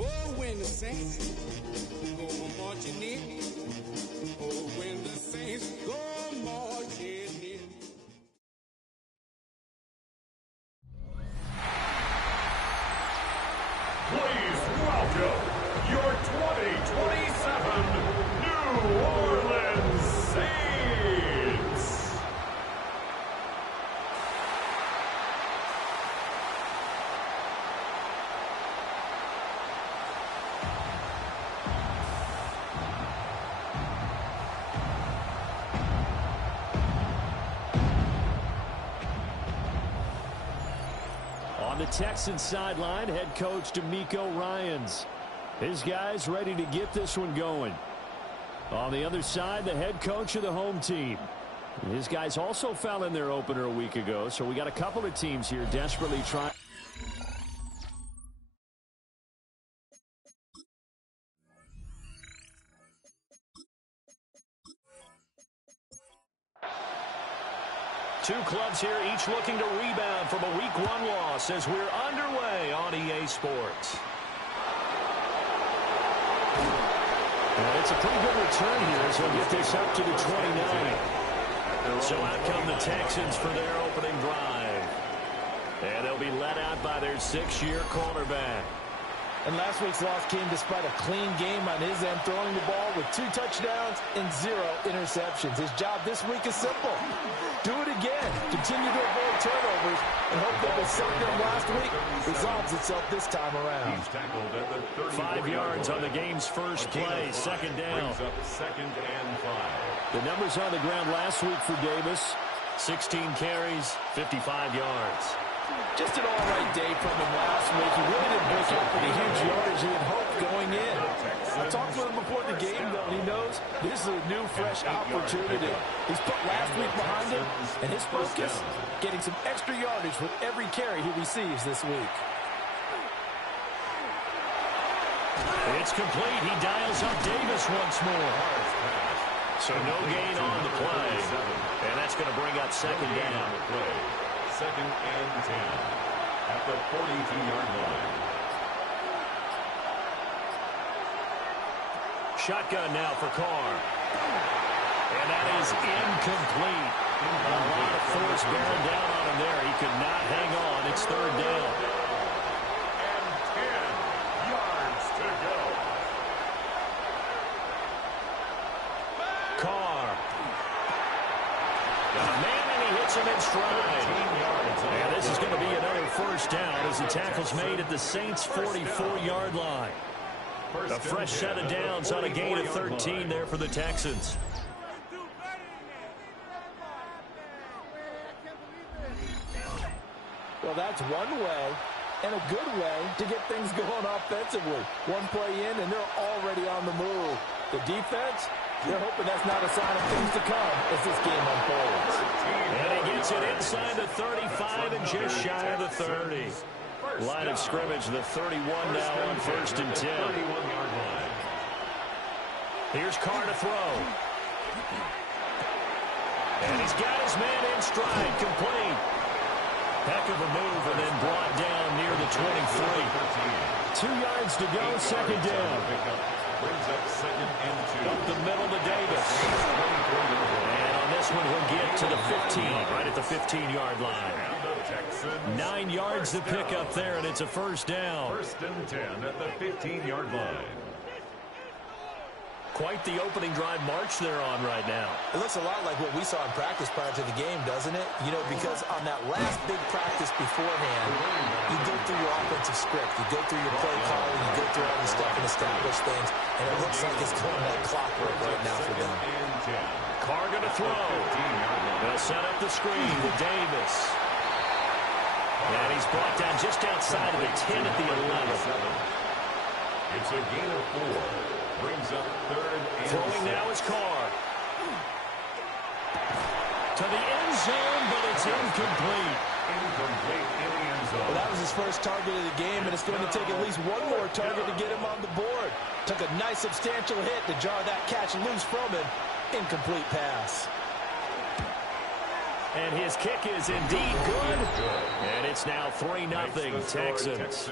Oh, when the saints go marching in. Oh, when the saints go marching in. Please welcome your 2027 New Orleans Saints. On the Texans sideline, head coach DeMeco Ryans. His guys ready to get this one going. On the other side, the head coach of the home team. His guys also fell in their opener a week ago, so we got a couple of teams here desperately trying. Two clubs here, each looking to rebound from a Week 1 loss as we're underway on EA Sports. And it's a pretty good return here as they'll get this up to the 29. So out come the Texans for their opening drive. And they'll be led out by their 6-year quarterback. And last week's loss came despite a clean game on his end, throwing the ball with 2 touchdowns and 0 interceptions. His job this week is simple. Do it again. Continue to avoid turnovers and hope that what sucked them last week resolves itself this time around. 5 yards on the game's first play, second down. Second and 5. The numbers on the ground last week for Davis, 16 carries, 55 yards. Just an all-right day from him last week. He really didn't break out for the huge yardage he had hoped going in. I talked with him before the game, though, and he knows this is a new, fresh opportunity. He's put last week behind him, and his focus, getting some extra yardage with every carry he receives this week. It's complete. He dials up Davis once more. So no gain on the play. And that's going to bring up second down. Second and 10 at the 42-yard line. Shotgun now for Carr. And that is incomplete. A lot of force bearing down on him there. He could not hang on. It's third down. And 10 yards to go. Carr. Got a man and he hits him in stride. And this is going to be another first down as the tackle's made at the Saints' 44-yard line. A fresh set of downs on a gain of 13 there for the Texans. Well, that's one way and a good way to get things going offensively. One play in, and they're already on the move. The defense, they're hoping that's not a sign of things to come as this game unfolds. And he gets it inside the 35 and just shy of the 30. Line of scrimmage, the 31 now on first and 10. Here's Carr to throw. And he's got his man in stride, complete. Heck of a move and then brought down near the 23. 2 yards to go, second down. Brings up second and 2. Up the middle to Davis. And on this one, he'll get to the 15, right at the 15-yard line. 9 yards to pick up there, and it's a first down. First and 10 at the 15-yard line. Quite the opening drive march they're on right now. It looks a lot like what we saw in practice prior to the game, doesn't it? You know, because on that last big practice beforehand, you go through your offensive script, you go through your play calling, you go through all the stuff and establish things, and it looks like it's going like clockwork right now for them. Carr going to throw. They'll set up the screen with Davis. And he's brought down just outside of the 10 at the 11. It's a gain of 4. Brings up third and throwing 6. now is Carr. To the end zone, but it's incomplete. Incomplete in the end zone. Well, that was his first target of the game, and it's going to take at least one more target to get him on the board. Took a nice substantial hit to jar that catch loose from him. Incomplete pass. And his kick is indeed good. And it's now 3-0 Texans.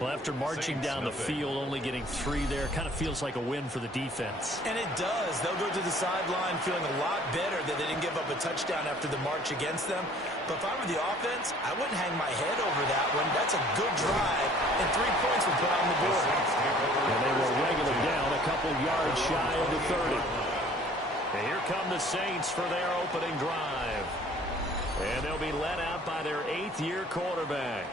Well, after marching down the field, only getting 3 there, kind of feels like a win for the defense. And it does. They'll go to the sideline feeling a lot better that they didn't give up a touchdown after the march against them. But if I were the offense, I wouldn't hang my head over that one. That's a good drive, and 3 points were put on the board. And they will wrangle him down a couple yards shy of the 30. And here come the Saints for their opening drive. And they'll be led out by their 8th-year quarterback.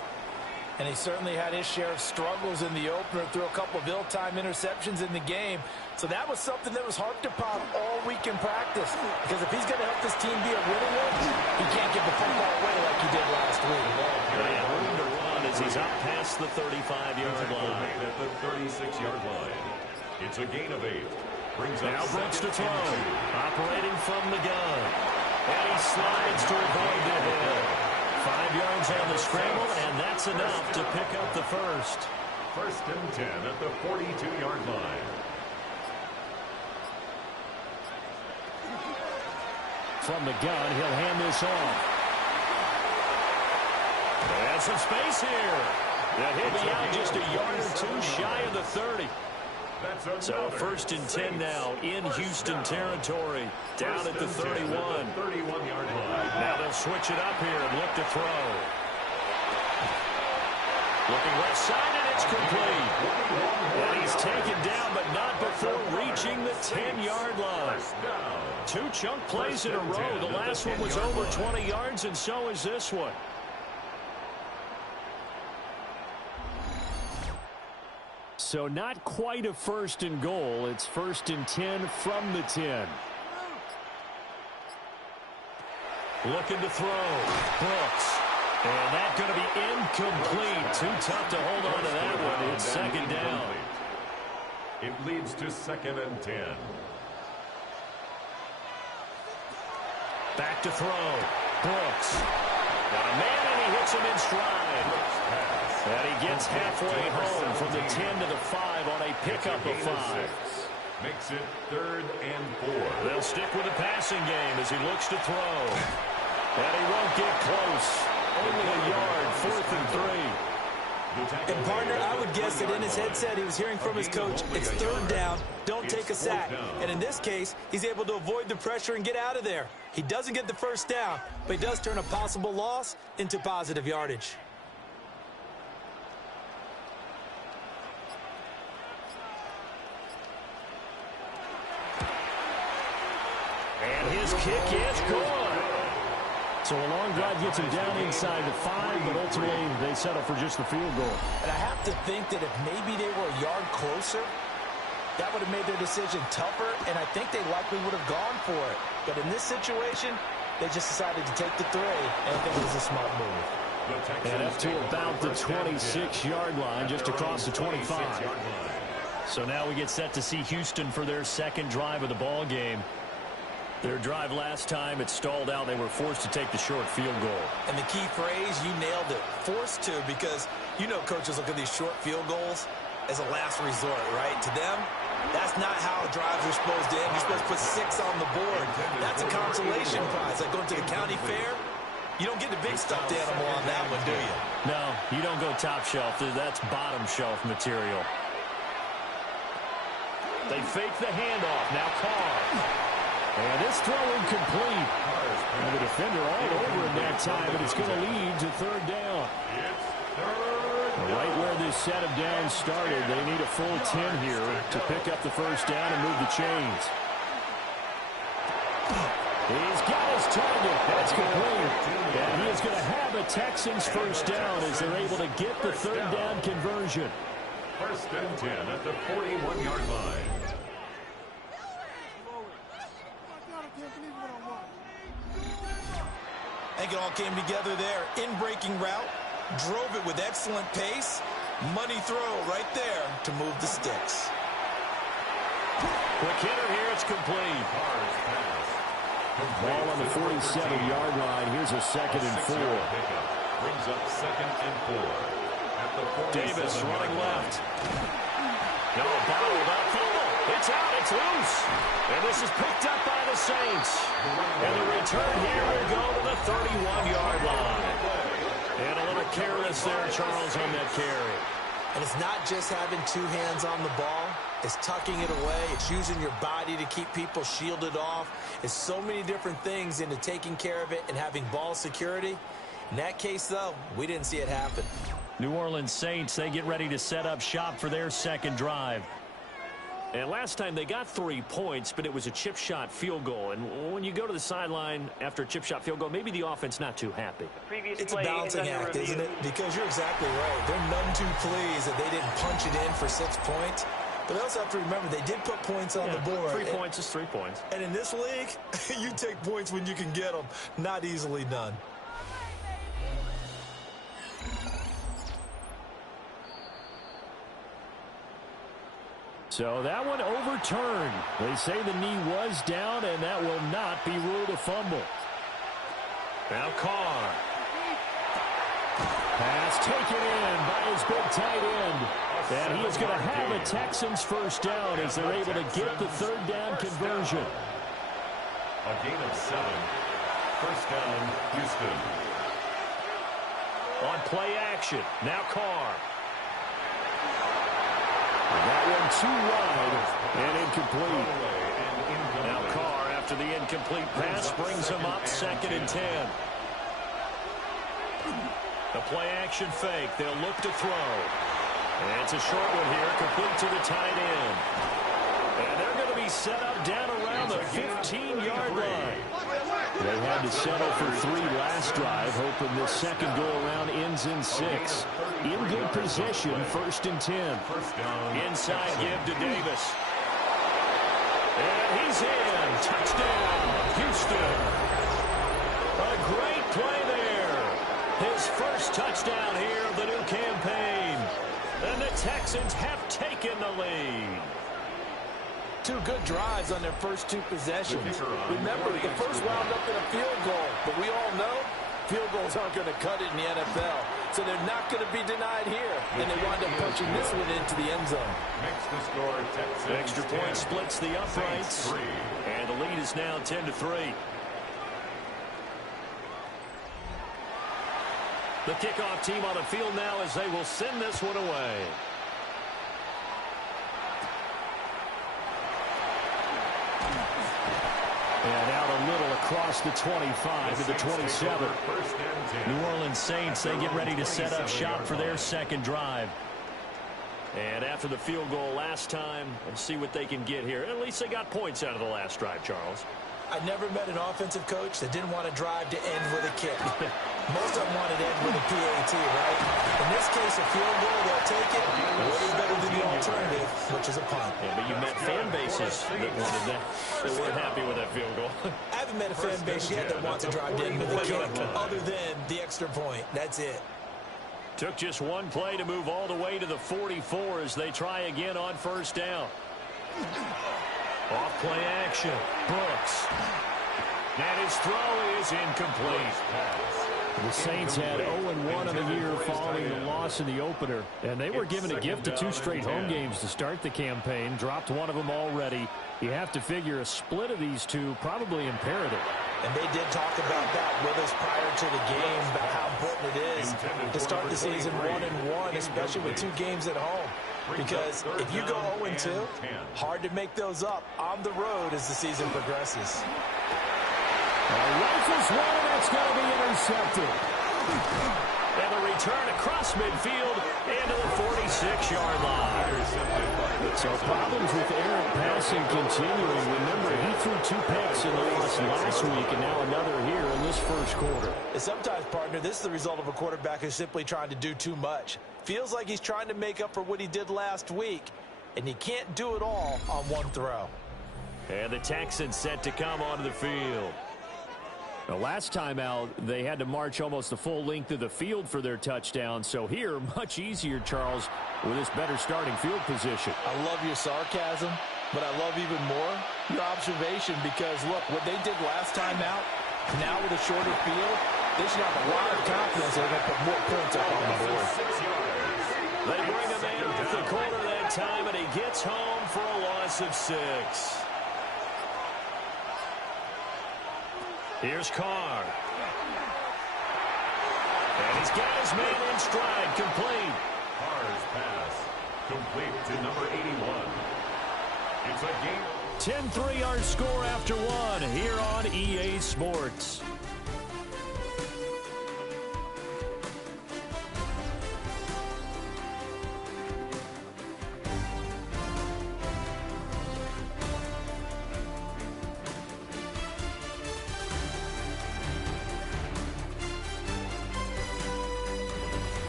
And he certainly had his share of struggles in the opener, threw a couple of ill-timed interceptions in the game. So that was something that was harped upon all week in practice. Because if he's going to help this team be a winning one, he can't give the football away like he did last week. They have room to run as he's up past the 35-yard line. At the 36-yard line. It's a gain of 8. Now Brooks to throw. Operating from the gun. And he slides to avoid the hit. 5 yards on the scramble, and that's enough to pick up the first. 1st and 10 at the 42-yard line. From the gun, he'll hand this off. And some space here. Yeah, he'll be out just a yard or 2 shy of the 30. So 1st and 10 now in Houston territory, down at the 31. 31-yard line. Now they'll switch it up here and look to throw. Looking left side, and it's complete. And he's taken down, but not before reaching the 10-yard line. 2 chunk plays in a row. The last one was over 20 yards, and so is this one. So not quite a 1st and goal. It's 1st and 10 from the 10. Looking to throw. Brooks. And that's going to be incomplete. Too tough to hold on to that one. It's 2nd down. It leads to 2nd and 10. Back to throw. Brooks. Got a man, and he hits him in stride. And he gets halfway home from the 10 to the 5 on a pickup of 5. Makes it 3rd and 4. They'll stick with the passing game as he looks to throw. And he won't get close. Only a yard, 4th and 3. And, partner, I would guess that in his headset he was hearing from his coach, it's 3rd down, don't take a sack. And in this case, he's able to avoid the pressure and get out of there. He doesn't get the 1st down, but he does turn a possible loss into positive yardage. And his kick is good. So a long drive gets him down inside the 5, but ultimately they settle for just the field goal. And I have to think that if maybe they were a yard closer, that would have made their decision tougher, and I think they likely would have gone for it. But in this situation, they just decided to take the 3, and I think it was a smart move. And up to about the 26-yard line, just across the 25. So now we get set to see Houston for their 2nd drive of the ball game. Their drive last time, it stalled out. They were forced to take the short field goal. And the key phrase, you nailed it, forced to, because you know coaches look at these short field goals as a last resort, right? To them, that's not how drives are supposed to end. You're supposed to put 6 on the board. That's a consolation prize. Like going to the county fair, you don't get the big stuffed animal on that one, do you? No, you don't go top shelf. That's bottom shelf material. They fake the handoff. Now Carr. And this throw incomplete. And the defender all over him that time, but it's going to lead to 3rd down. Right where this set of downs started, they need a full 10 here to pick up the 1st down and move the chains. He's got his target. That's complete. And he is going to have a Texans 1st down as they're able to get the 3rd down conversion. 1st and 10 at the 41-yard line. I think it all came together there. In-breaking route, drove it with excellent pace. Money throw right there to move the sticks. Quick hitter here, it's complete. Ball on the 47-yard line. Here's a 2nd and 4. Brings up 2nd and 4. At the Davis running left. No, bottled up. It's out. It's loose. And this is picked up by the Saints. And the return here will go to the 31-yard line. And a little careless there, Charles, on that carry. And it's not just having two hands on the ball. It's tucking it away. It's using your body to keep people shielded off. It's so many different things into taking care of it and having ball security. In that case, though, we didn't see it happen. New Orleans Saints, they get ready to set up shop for their second drive. And last time they got 3 points, but it was a chip shot field goal. And when you go to the sideline after a chip shot field goal, maybe the offense not too happy. It's a balancing act, isn't it? Because you're exactly right. They're none too pleased that they didn't punch it in for 6 points. But they also have to remember they did put points on the board. 3 points is 3 points. And in this league, you take points when you can get them. Not easily done. So that one overturned. They say the knee was down, and that will not be ruled a fumble. Now Carr. Pass taken in by his big tight end. And he is going to have a Texans first down as they're able to get the third down conversion. A gain of 7. First down, Houston. On play action. Now Carr. That one too wide and incomplete. Now Carr, after the incomplete pass, brings him up 2nd and 10. The play action fake. They'll look to throw. And it's a short one here, complete to the tight end. And they're going to be set up down around the 15-yard line. They had to settle for 3 last drive, hoping this second go-around ends in 6. In good position, 1st and 10. Inside give to Davis. And he's in. Touchdown, Houston. A great play there. His first touchdown here of the new campaign. And the Texans have taken the lead. 2 good drives on their first 2 possessions. Remember, the first wound up in a field goal, but we all know field goals aren't going to cut it in the NFL, so they're not going to be denied here, and they wind up punching this one into the end zone. Makes the score Texans. Extra point splits the uprights, and the lead is now 10-3. The kickoff team on the field now as they will send this one away. And out a little across the 25 to the 27. New Orleans Saints, they get ready to set up shop for their second drive. And after the field goal last time, we'll see what they can get here. At least they got points out of the last drive, Charles. I never met an offensive coach that didn't want to drive to end with a kick. Most of them wanted to end with a PAT, right? In this case, a field goal, they'll take it. Way better than the alternative, which is a punt. Yeah, but you met fan bases that wanted that. They weren't happy with that field goal. I haven't met a fan base yet that wants to drive to end with a kick, other than the extra point. That's it. Took just one play to move all the way to the 44 as they try again on first down. Off play action. Brooks. And his throw is incomplete. The Saints had 0-1 on the year following the loss in the opener. And they were given a gift of 2 straight home games to start the campaign. Dropped one of them already. You have to figure a split of these 2 probably imperative. And they did talk about that with us prior to the game, about how important it is to start the season 1-1, especially with 2 games at home. Because if you go 0-2, hard to make those up on the road as the season progresses. Rifles one, and that's going to be intercepted. And the return across midfield into the 46-yard line. So problems with errant passing continuing. Remember, he threw 2 picks in the loss last week, and now another here in this first quarter. And sometimes, partner, this is the result of a quarterback who's simply trying to do too much. Feels like he's trying to make up for what he did last week, and you can't do it all on one throw. And the Texans set to come onto the field. The last time out, they had to march almost the full length of the field for their touchdown. So here, much easier, Charles, with this better starting field position. I love your sarcasm, but I love even more your observation because, look, what they did last time out, now with a shorter field, they should have a lot of confidence they're going to put more points up on the board. They bring him in off the corner of that time, and he gets home for a loss of 6. Here's Carr. And he's got his man in stride, complete. Carr's pass, complete to number 81. It's a game. 10 3-yard score after 1 here on EA Sports.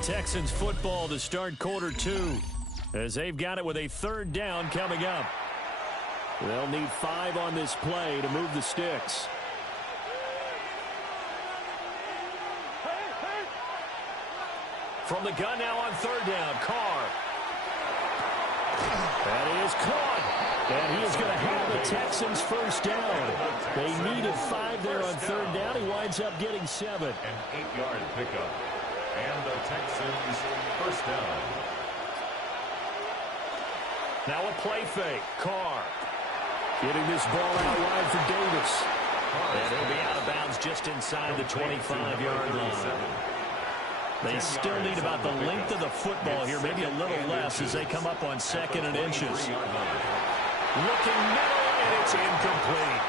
Texans football to start quarter 2 as they've got it with a 3rd down coming up. They'll need 5 on this play to move the sticks. From the gun now on 3rd down, Carr. That is caught. And he is going to have the Texans 1st down. They needed 5 there on 3rd down. He winds up getting 7. An 8-yard pickup. And the Texans 1st down. Now a play fake. Carr getting this ball out wide for Davis. And he'll be out of bounds just inside the 25-yard line. They still need about the length of the football here, maybe a little less as they come up on 2nd and inches. Looking middle, and it's incomplete.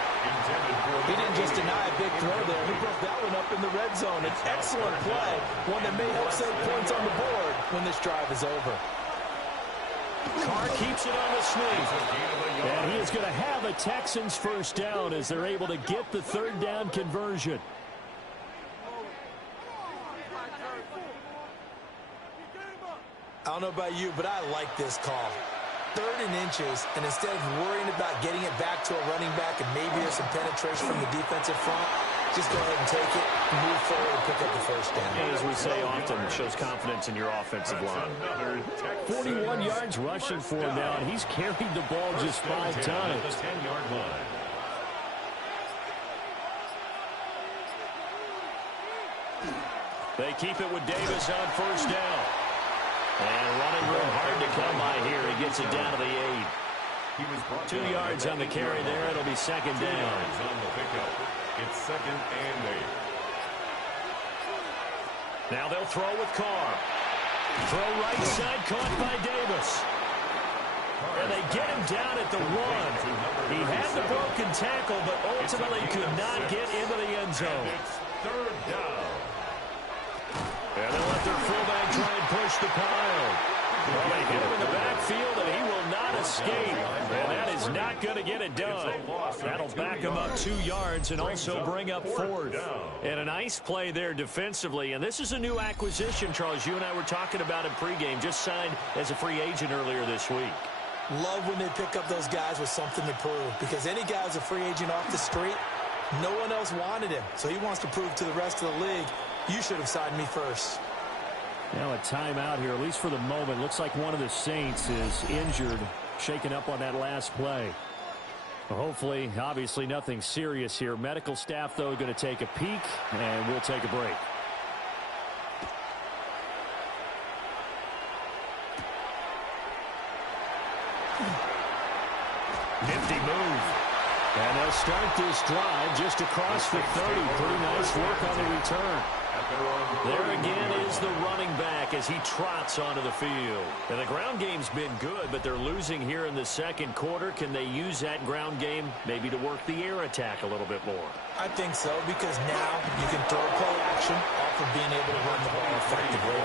He didn't just deny a big throw there. He broke that one up in the red zone. An excellent play, one that may help save points on the board when this drive is over. Carr keeps it on the sneak. And he is going to have a Texans 1st down as they're able to get the 3rd down conversion. I don't know about you, but I like this call. 3rd and inches, and instead of worrying about getting it back to a running back and maybe there's some penetration from the defensive front, just go ahead and take it, move forward, and pick up the 1st down. And as we say often, it shows confidence in your offensive line. 41 yards rushing for him now, and he's carried the ball just 5 times. The 10-yard line. They keep it with Davis on 1st down. And running room hard to come by here. He gets it down to the 8. 2 yards on the carry there. It'll be 2nd down. 2 yards on the pickup. It's 2nd and 8. Now they'll throw with Carr. Throw right side, caught by Davis. And they get him down at the 1. He had the broken tackle, but ultimately could not get into the end zone. It's 3rd down. And they'll let their fullback try and push the pile. Well, they hit him in the backfield, and he will not escape. And that is not going to get it done. That'll back him up 2 yards and also bring up 4th. And a nice play there defensively. And this is a new acquisition, Charles. You and I were talking about it pregame. Just signed as a free agent earlier this week. Love when they pick up those guys with something to prove, because any guy who's a free agent off the street, no one else wanted him. So he wants to prove to the rest of the league, you should have signed me first. Now a timeout here, at least for the moment. Looks like one of the Saints is injured, shaken up on that last play. Hopefully, obviously nothing serious here. Medical staff, though, going to take a peek, and we'll take a break. Nifty move. And they'll start this drive just across the 30. Pretty nice work on the return. There again is the running back as he trots onto the field. And the ground game's been good, but they're losing here in the 2nd quarter. Can they use that ground game maybe to work the air attack a little bit more? I think so, because now you can throw play action off of being able to run the ball effectively.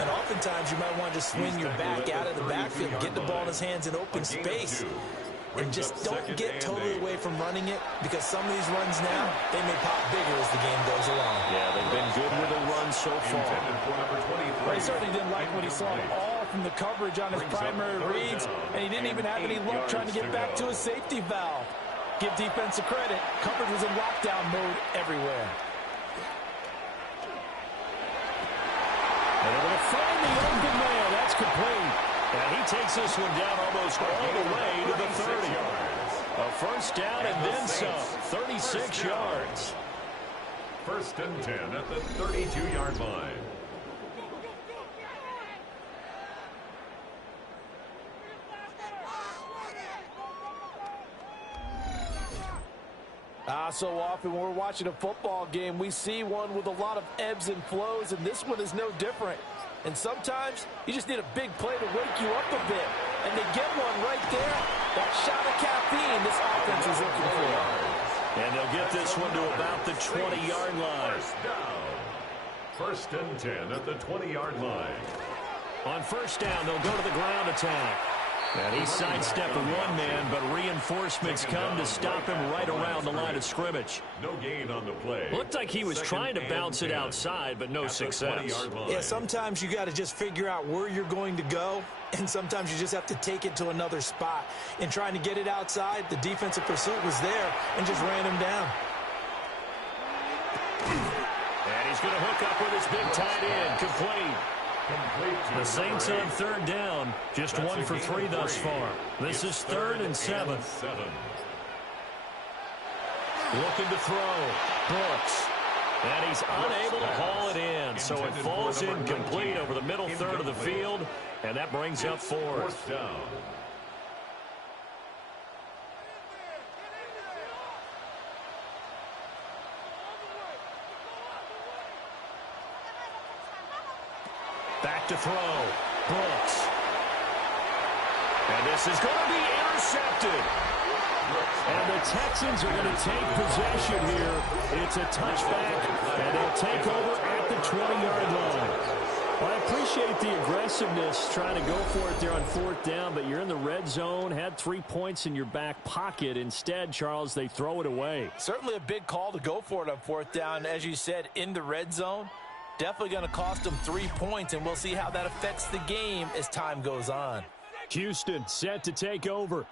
And oftentimes you might want to just swing your back out of the backfield, get the ball in his hands in open space. And just don't get totally away from running it, because some of these runs now, they may pop bigger as the game goes along. Yeah, they've been good with the run so far. Well, he certainly didn't like what he saw all from the coverage on his primary reads, and he didn't even have any luck trying to get back to his safety valve. Give defensive credit. Coverage was in lockdown mode everywhere. And able to find the open man. That's complete. And he takes this one down almost all the way to the 30. A 1st down and then some. 36 yards. 1st and 10 at the 32-yard line. Not so often when we're watching a football game, we see one with a lot of ebbs and flows, and this one is no different. And sometimes you just need a big play to wake you up a bit. And they get one right there. That shot of caffeine this offense is looking for. And they'll get this one to about the 20-yard line. First and 10 at the 20-yard line. On first down, they'll go to the ground attack. And he sidestepped one man, but reinforcements come to stop him right around the line of scrimmage. No gain on the play. Looked like he was trying to bounce it outside, but no success. Yeah, sometimes you got to just figure out where you're going to go, and sometimes you just have to take it to another spot. In trying to get it outside, the defensive pursuit was there and just ran him down. And he's going to hook up with his big tight end, complete. The Saints on third down, just 1 for 3 thus far. This is 3rd and 7. Looking to throw. Brooks. And he's unable to haul it in, so it falls incomplete over the middle third of the field, and that brings up 4th down. Back to throw. Brooks. And this is going to be intercepted. And the Texans are going to take possession here. It's a touchback, and they'll take over at the 20-yard line. Well, I appreciate the aggressiveness trying to go for it there on 4th down, but you're in the red zone, had 3 points in your back pocket. Instead, Charles, they throw it away. Certainly a big call to go for it on 4th down. As you said, in the red zone. Definitely going to cost them 3 points, and we'll see how that affects the game as time goes on. Houston set to take over.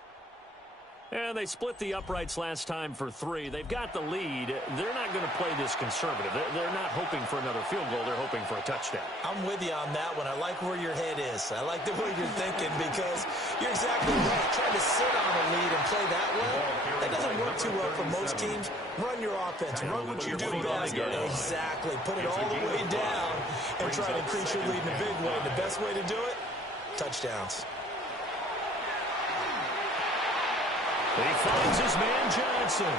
And they split the uprights last time for 3. They've got the lead. They're not going to play this conservative. They're not hoping for another field goal. They're hoping for a touchdown. I'm with you on that one. I like where your head is. I like the way you're thinking because you're exactly right. Trying to sit on a lead and play that way, that doesn't work too well for most teams. Run your offense. Run what you do best. Exactly. Put it all the way down and try to increase your lead in a big way. The best way to do it, touchdowns. He finds his man Johnson.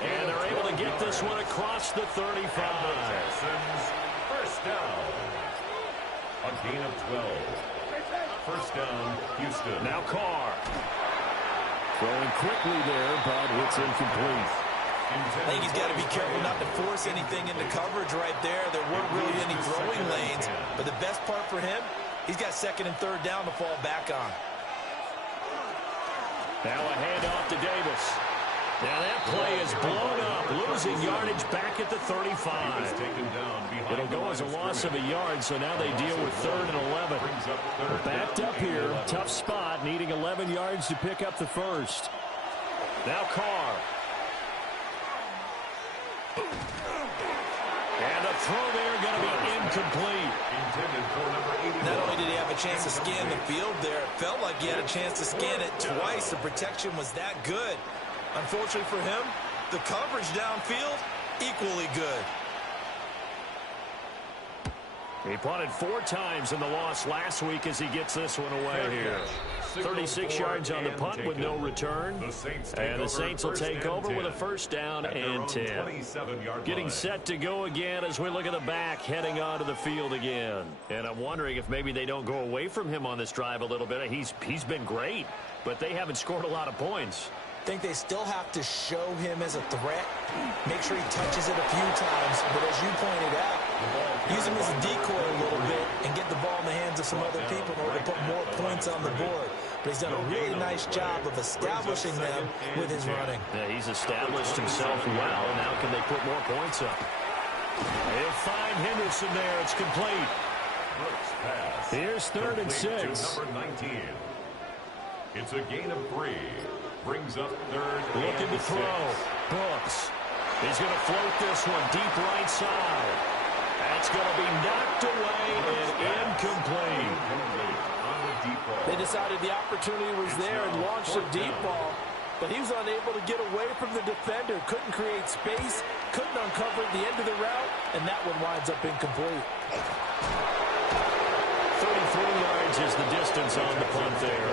And they're able to get this one across the 35. Texans, first down. A gain of 12. First down, Houston. Now Carr. Throwing quickly there, but it's incomplete. I think he's got to be careful not to force anything into coverage right there. There weren't really any throwing lanes. But the best part for him, he's got 2nd and 3rd down to fall back on. Now a handoff to Davis. Now that play is blown up, losing yardage back at the 35. It'll go as a loss of a yard, so now they deal with 3rd and 11. Backed up here, tough spot, needing 11 yards to pick up the first. Now Carr. And a throw there going to be incomplete. Not only did he have a chance to scan the field there, it felt like he had a chance to scan it twice. The protection was that good. Unfortunately for him, the coverage downfield, equally good. He punted 4 times in the loss last week as he gets this one away here. 36 yards on the punt with no return. And the Saints will take over with a first down and 10. Getting set to go again as we look at the back, heading onto the field again. And I'm wondering if maybe they don't go away from him on this drive a little bit. He's been great, but they haven't scored a lot of points. I think they still have to show him as a threat. Make sure he touches it a few times. But as you pointed out, use him as a decoy a little bit and get the ball in the hands of some other people in order to put more points on the board. But he's done a really nice job of establishing them with his running. Yeah, he's established himself well. Now can they put more points up? They'll find Henderson there. It's complete. Here's 3rd and 6. Number 19. It's a gain of 3. Brings up 3rd. Looking to throw. Brooks. He's going to float this one deep right side. That's going to be knocked away and incomplete. They decided the opportunity was there and launched a deep ball, but he was unable to get away from the defender. Couldn't create space, couldn't uncover the end of the route, and that one winds up incomplete. 33 yards is the distance on the punt there.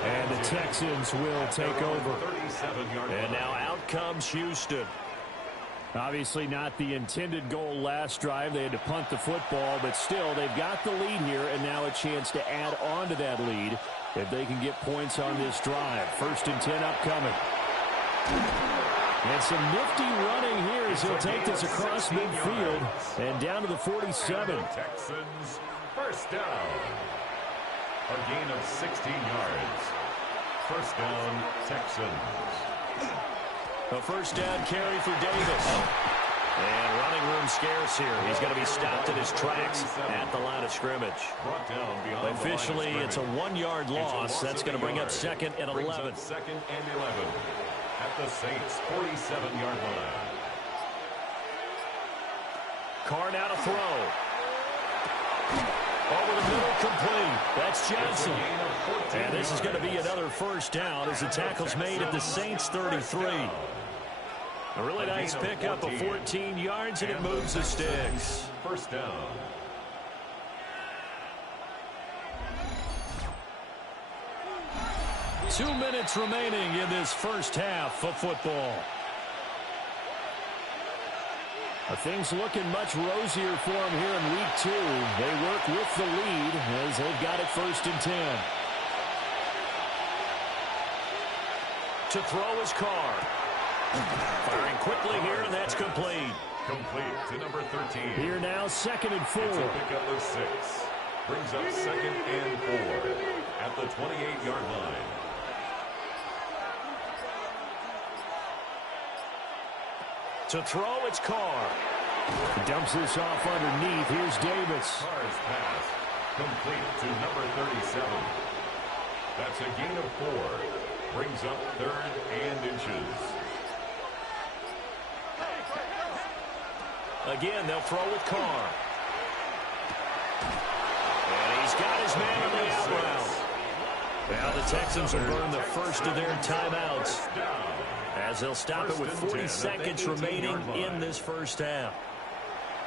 And the Texans will take over. And now out comes Houston. Obviously not the intended goal last drive. They had to punt the football, but still they've got the lead here, and now a chance to add on to that lead if they can get points on this drive. 1st and 10 upcoming. And some nifty running here as he'll take this across midfield and down to the 47. Texans, first down. A gain of 16 yards. First down, Texans. A first down carry for Davis. And running room scarce here. He's going to be stopped in his tracks at the line of scrimmage. Officially, it's a 1-yard loss. That's going to bring up 2nd and 11. 2nd and 11 at the Saints' 47-yard line. Carr now to throw. Over the middle, complete. That's Johnson. And this is going to be another first down as the tackle's made at the Saints' 33. A really nice pickup of 14 yards, and it moves the sticks. First down. Two minutes remaining in this first half of football. Things looking much rosier for them here in week 2. They work with the lead as they've got it 1st and 10. To throw is Carr. Firing quickly here, and that's complete. Complete to number 13. Here now, 2nd and 4. It's a pickup of 6. Brings up 2nd and 4 at the 28-yard line. To throw, it's Carr. Dumps this off underneath. Here's Davis. Carr's pass complete to number 37. That's a gain of 4. Brings up 3rd and inches. Again, they'll throw with Carr. And he's got his man on the out route. Now the Texans will burn the first of their timeouts as they'll stop it with 40 seconds remaining in this first half.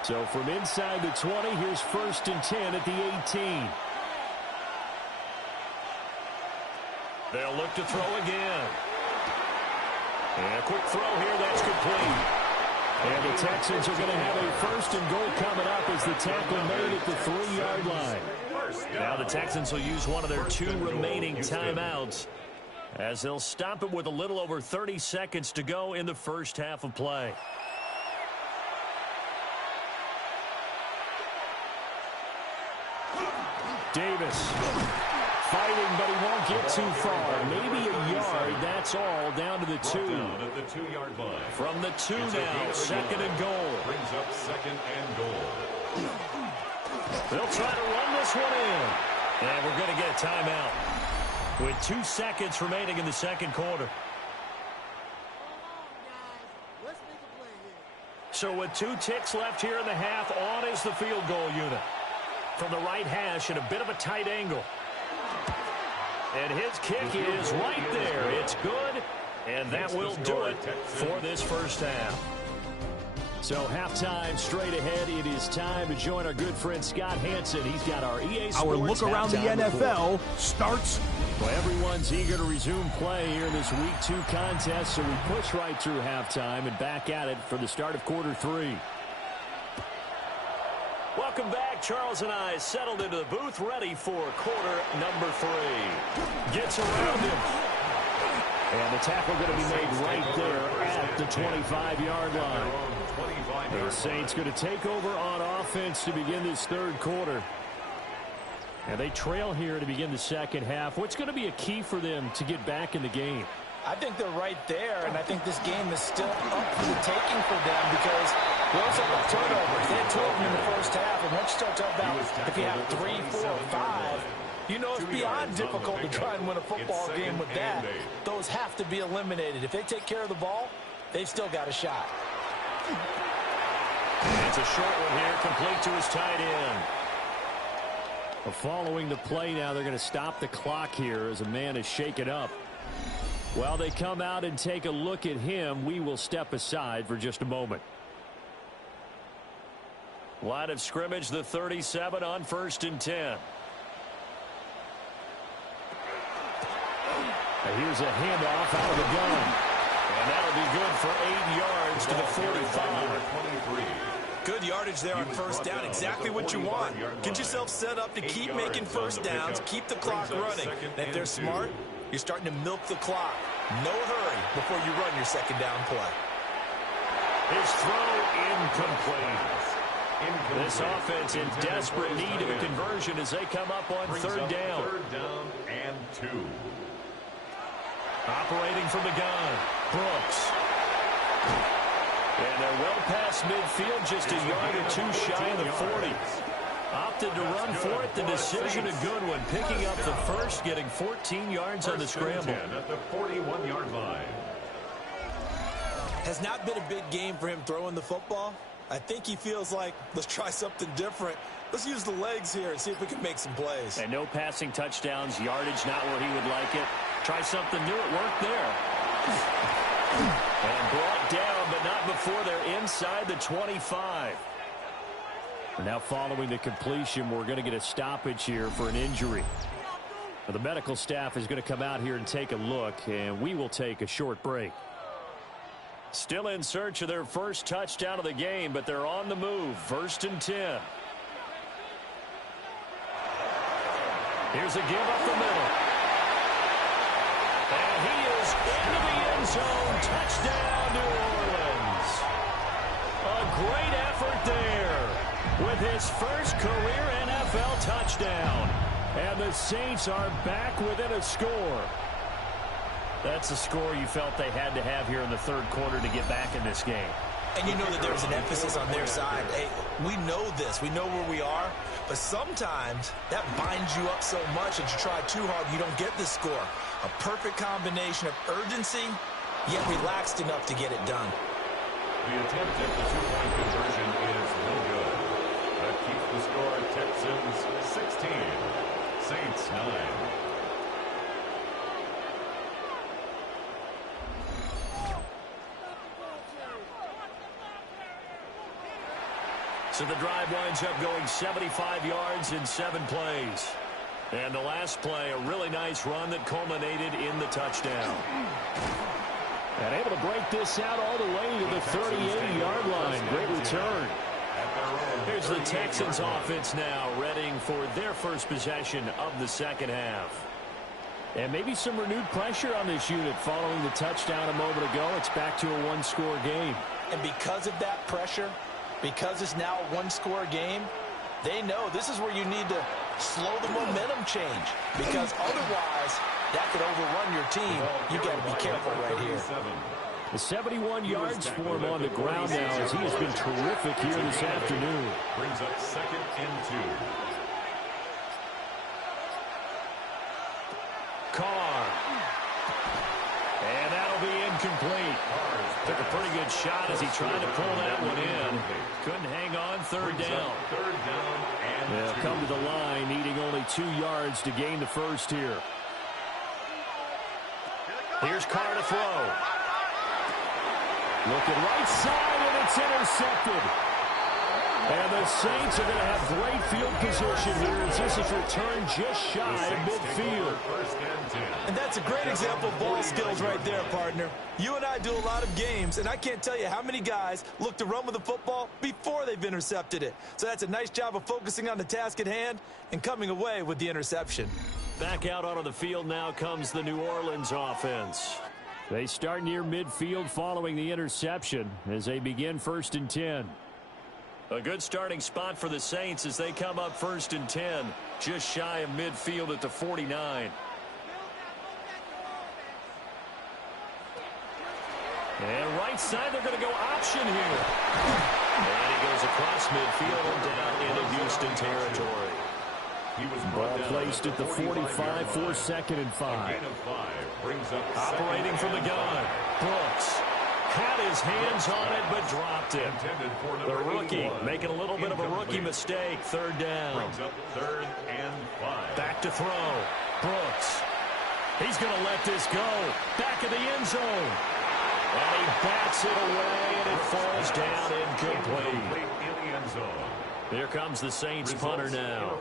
So from inside the 20, here's 1st and 10 at the 18. They'll look to throw again. And a quick throw here, that's complete. And the Texans are going to have a 1st and goal coming up as the tackle made at the 3-yard line. Now the Texans will use one of their 2 remaining timeouts as they'll stop it with a little over 30 seconds to go in the first half of play. Davis fighting, but he won't get too far. Maybe a yard, that's all, down to the 2. At the 2-yard line. From the 2 now, 2nd and goal. Brings up 2nd and goal. They'll try to run this one in. And we're going to get a timeout with 2 seconds remaining in the second quarter. So with 2 ticks left here in the half, on is the field goal unit. From the right hash at a bit of a tight angle. And his kick is right there. It's good, and that will do it for this first half. So halftime straight ahead. It is time to join our good friend Scott Hansen. He's got our EA Sports Our look around the NFL report. starts. Well, everyone's eager to resume play here in this Week 2 contest, so we push right through halftime and back at it for the start of quarter 3. Welcome back. Charles and I settled into the booth, ready for quarter number 3. Gets around him. And the tackle going to be made right there at the 25-yard line. The Saints going to take over on offense to begin this third quarter. And they trail here to begin the second half. What's going to be a key for them to get back in the game? I think they're right there, and I think this game is still up for the taking for them because they also have turnovers. They had 2 of them in the first half, and once you start talking about if you have 3, 4, 5, you know it's beyond difficult to try and win a football game with that. Those have to be eliminated. If they take care of the ball, they've still got a shot. And it's a short one here, complete to his tight end. Following the play now, they're going to stop the clock here as a man is shaken up. While they come out and take a look at him, we will step aside for just a moment. Line of scrimmage, the 37 on 1st and 10. And here's a handoff out of the gun. And that'll be good for 8 yards to the 45. Good yardage there on first down. Exactly what you want. Get yourself set up to keep making first downs, keep the clock running. And if they're smart, you're starting to milk the clock. No hurry before you run your second down play. His throw incomplete. This offense in desperate need of a conversion as they come up on third down. Third down and 2. Operating from the gun, Brooks. And they're well past midfield, just a yard or two shy of the 40. Opted to run for it. The decision a good one. Picking up the first, getting 14 yards on the scramble. At the 41-yard line. Has not been a big game for him throwing the football. I think he feels like, let's try something different. Let's use the legs here and see if we can make some plays. And no passing touchdowns, yardage not where he would like it. Try something new, it worked there. And brought down, but not before they're inside the 25. And now following the completion, we're going to get a stoppage here for an injury. Now, the medical staff is going to come out here and take a look, and we will take a short break. Still in search of their first touchdown of the game, but they're on the move. 1st and 10. Here's a give up the middle. And he is into the end zone. Touchdown, New Orleans. A great effort there with his first career NFL touchdown. And the Saints are back within a score. That's a score you felt they had to have here in the third quarter to get back in this game. And you know that there was an emphasis on their side. Hey, we know this. We know where we are. But sometimes that binds you up so much that you try too hard, you don't get the score. A perfect combination of urgency, yet relaxed enough to get it done. The attempt at the two-point conversion is no good. That keeps the score Texans 16, Saints 9. So the drive winds up going 75 yards in 7 plays. And the last play, a really nice run that culminated in the touchdown. And able to break this out all the way to the 38-yard line. Great return. Here's the Texans offense now, readying for their first possession of the second half. And maybe some renewed pressure on this unit following the touchdown a moment ago. It's back to a one-score game. And because of that pressure, because it's now a one-score game, they know this is where you need to slow the momentum change, because otherwise that could overrun your team. You got to be careful right here. The 71 yards for him on the ground now as he has been terrific here this afternoon. Brings up 2nd and 2. Carr. And that'll be incomplete. Took a pretty good shot as he tried to pull that one in. Couldn't hang on. Third down. Third down and They'll 2. come to the line, needing only 2 yards to gain the first here. Here's Carr to throw. Looking right side, and it's intercepted. And the Saints are going to have great field position here as this is returned just shy of midfield. And that's a great example of ball skills right there, partner. You and I do a lot of games, and I can't tell you how many guys look to run with the football before they've intercepted it. So that's a nice job of focusing on the task at hand and coming away with the interception. Back out onto the field now comes the New Orleans offense. They start near midfield following the interception as they begin 1st and 10. A good starting spot for the Saints as they come up 1st and 10, just shy of midfield at the 49. And right side, they're going to go option here. And he goes across midfield and down into Houston territory. Ball placed at the 45 for 2nd and 5. Operating from the gun, Brooks. Had his hands on it, but dropped it. The rookie making a little bit of a rookie mistake. 3rd down. Brings up 3rd and 5. Back to throw. Brooks. He's going to let this go. Back of the end zone. And he bats it away, and it falls down incomplete. Here comes the Saints punter now,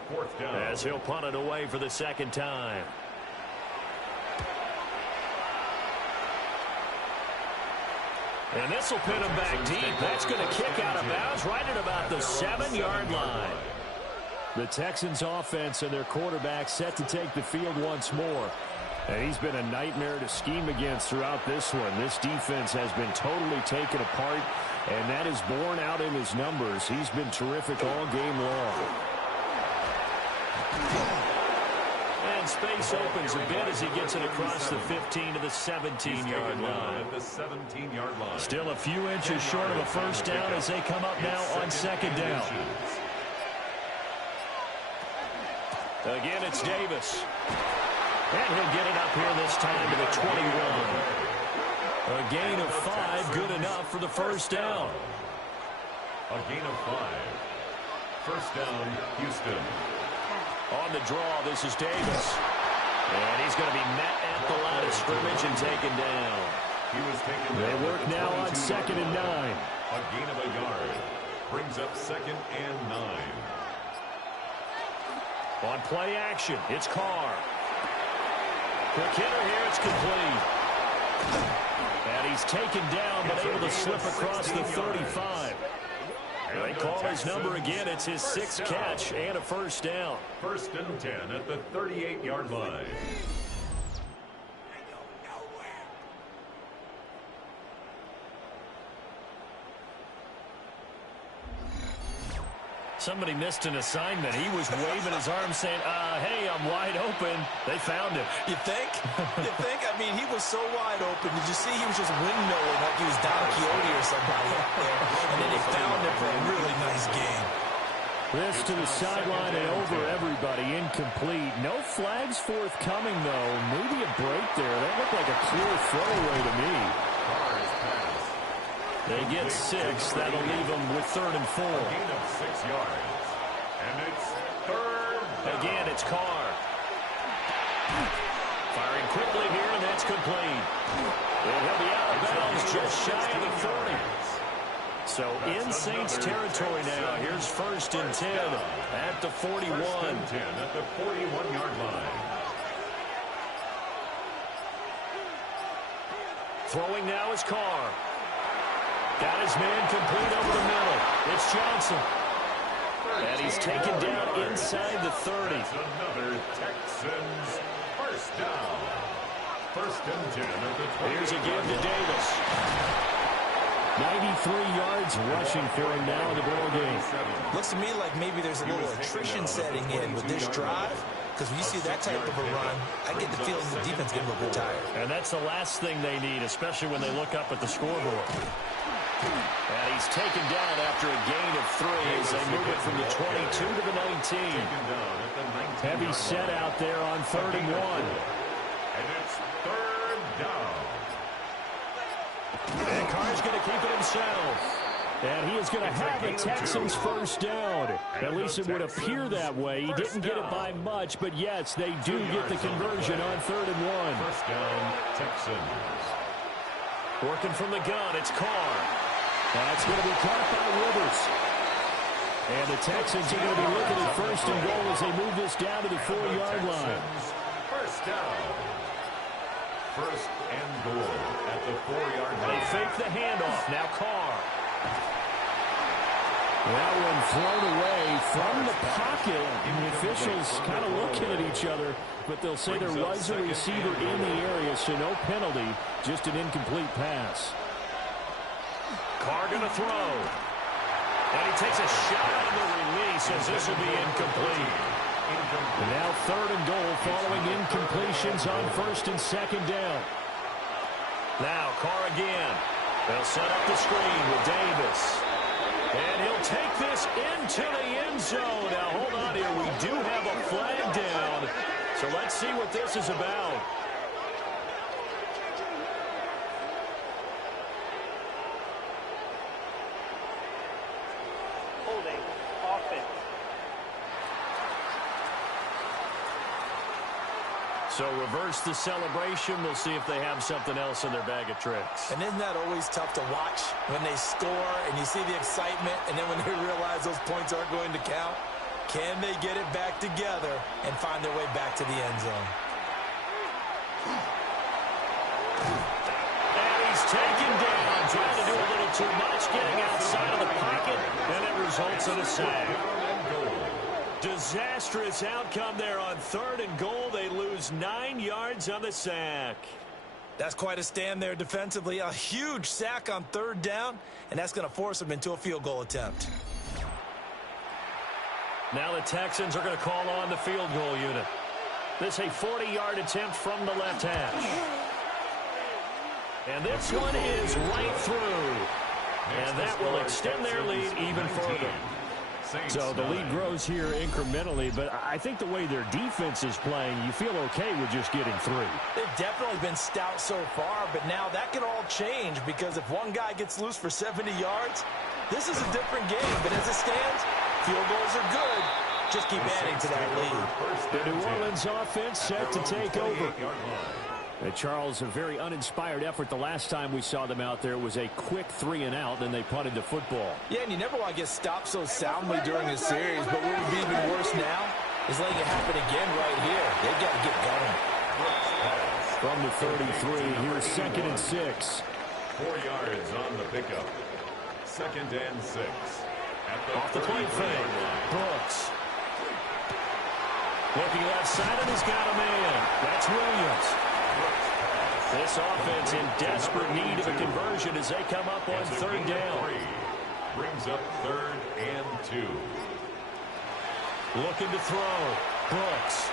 as he'll punt it away for the 2nd time. And this will pin him back deep. That's going to kick out of bounds right at about the 7-yard line. The Texans offense and their quarterback set to take the field once more. And he's been a nightmare to scheme against throughout this one. This defense has been totally taken apart, and that is borne out in his numbers. He's been terrific all game long. And space opens a bit as he gets it across the 15 to the 17-yard line. Still a few inches short of a first down as they come up now on second down. Again, it's Davis. And he'll get it up here this time to the 21. A gain of 5, good enough for the first down. A gain of 5. First down, Houston. On the draw, this is Davis. And he's going to be met at the line of scrimmage and taken down. They work now on second and 9. A gain of a yard. Brings up second and 9. On play action, it's Carr. Quick hitter here, it's complete. And he's taken down, but able to slip across the 35. They call his number again. It's his 6th catch and a first down. First and 10 at the 38-yard line. Somebody missed an assignment. He was waving his arms saying, hey, I'm wide open. They found him. You think? You think? I mean, he was so wide open. Did you see he was just windmilling like he was Don Quixote or somebody up there? And then they found him for a really nice game. This to the sideline and over everybody. Incomplete. No flags forthcoming, though. Maybe a break there. That looked like a clear throwaway to me. They get 6. That'll leave them with 3rd and 4. A gain of 6 yards. And it's 3rd down. Again, it's Carr. Firing quickly here, and that's complete. And he'll be out of bounds just shy of the 40. So in Saints territory now. Here's 1st and 10 at the 41. 1st and 10 at the 41-yard line. Throwing now is Carr. Got his man complete over the middle. It's Johnson. And he's taken down inside the 30. That's another Texans first down. 1st and 10 at the 20. Here's a give to Davis. 93 yards rushing for him now in the ball game. Looks to me like maybe there's a little attrition setting in with this drive. Because when you see that type of a run, I get the feeling the defense getting a little bit tired. And that's the last thing they need, especially when they look up at the scoreboard. And he's taken down after a gain of 3 as they move it from the 22 to the 19. Heavy set out there on 3rd and 1. And it's 3rd down. And Carr's going to keep it himself. And he is going to have a Texans first down. At least it would appear that way. He didn't get it by much, but yes, they do get the conversion on 3rd and 1. First down, Texans. Working from the gun, it's Carr. That's going to be caught by Rivers. And the Texans are going to be looking at 1st and goal as they move this down to the 4-yard line. First down. 1st and goal at the 4-yard line. They fake the handoff. Now Carr. That one thrown away from the pocket. And the officials kind of looking at each other, but they'll say there was a receiver in the area, so no penalty, just an incomplete pass. Carr going to throw. And he takes a shot on the release as this will be incomplete. And now 3rd and goal following incompletions on 1st and 2nd down. Now Carr again. They'll set up the screen with Davis. And he'll take this into the end zone. Now hold on here. We do have a flag down. So let's see what this is about. So reverse the celebration. We'll see if they have something else in their bag of tricks. And isn't that always tough to watch when they score and you see the excitement and then when they realize those points aren't going to count? Can they get it back together and find their way back to the end zone? And he's taken down, trying to do too much, getting outside of the pocket, and it results in a sack. Disastrous outcome there on 3rd and goal. They lose 9 yards on the sack. That's quite a stand there defensively. A huge sack on 3rd down, and that's going to force them into a field goal attempt. Now the Texans are going to call on the field goal unit. This a 40-yard attempt from the left hash. And this one is right through. And that will extend their lead even further. So the lead grows here incrementally, but I think the way their defense is playing, you feel okay with just getting 3. They've definitely been stout so far, but now that can all change because if one guy gets loose for 70 yards, this is a different game. But as it stands, field goals are good. Just keep adding to that lead. The New Orleans offense set to take over. Charles, a very uninspired effort the last time we saw them out there. It was a quick 3-and-out, then they punted the football. Yeah, and you never want to get stopped so soundly during a series, but what would be even worse now is letting it happen again right here. They've got to get going. From the 33, here's 2nd and 6. 4 yards on the pickup. 2nd and 6. Off the play fake. Brooks. Looking left side, and he's got a man. That's Williams. This offense in desperate need of a conversion as they come up on 3rd down. Brings up 3rd and 2. Looking to throw. Brooks.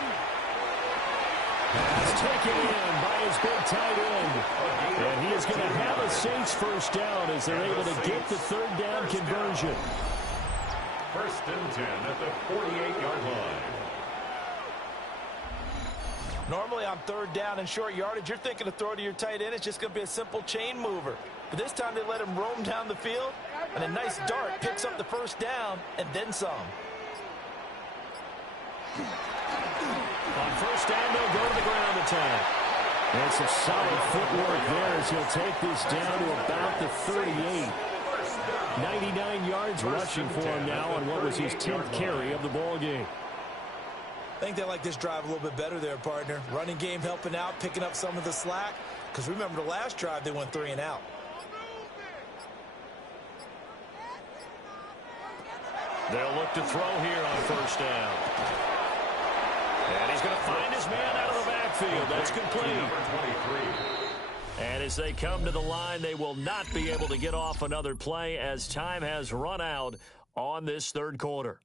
Pass taken in by his big tight end. And he is going to have a Saints first down as they're able to get the 3rd down conversion. 1st and 10 at the 48-yard line. Normally on 3rd down and short yardage, you're thinking to throw to your tight end. It's just going to be a simple chain mover. But this time they let him roam down the field, and a nice dart picks up the first down and then some. On 1st down, they'll go to the ground attack. And some solid footwork there as he'll take this down to about the 38. 99 yards rushing for him now on what was his 10th carry of the ball game. I think they like this drive a little bit better there, partner. Running game helping out, picking up some of the slack. Because remember the last drive, they went 3-and-out. They'll look to throw here on 1st down. And he's going to find his man out of the backfield. That's complete. And as they come to the line, they will not be able to get off another play as time has run out on this 3rd quarter.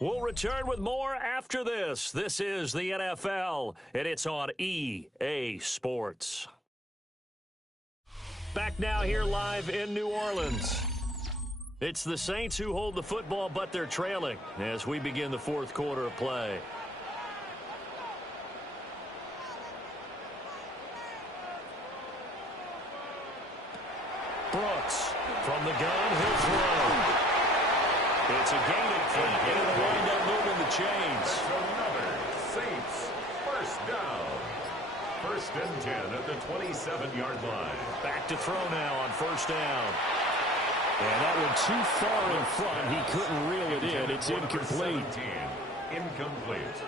We'll return with more after this. This is the NFL, and it's on EA Sports. Back now here live in New Orleans. It's the Saints who hold the football, but they're trailing as we begin the 4th quarter of play. Brooks from the gun, he'll throw. It's a gain of 8, and it'll wind up moving the chains. Another Saints first down. 1st and 10 at the 27-yard line. Back to throw now on 1st down. And that one too far in front. He couldn't reel it in. It's incomplete. Incomplete.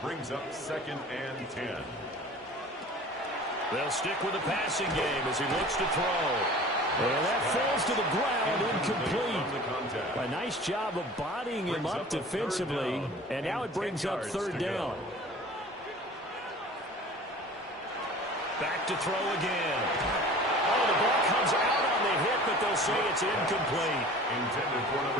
Brings up 2nd and 10. They'll stick with the passing game as he looks to throw. And that falls to the ground, incomplete. A nice job of bodying him up defensively, and now it brings up 3rd down. Back to throw again. Oh, the ball comes out on the hit, but they'll say it's incomplete.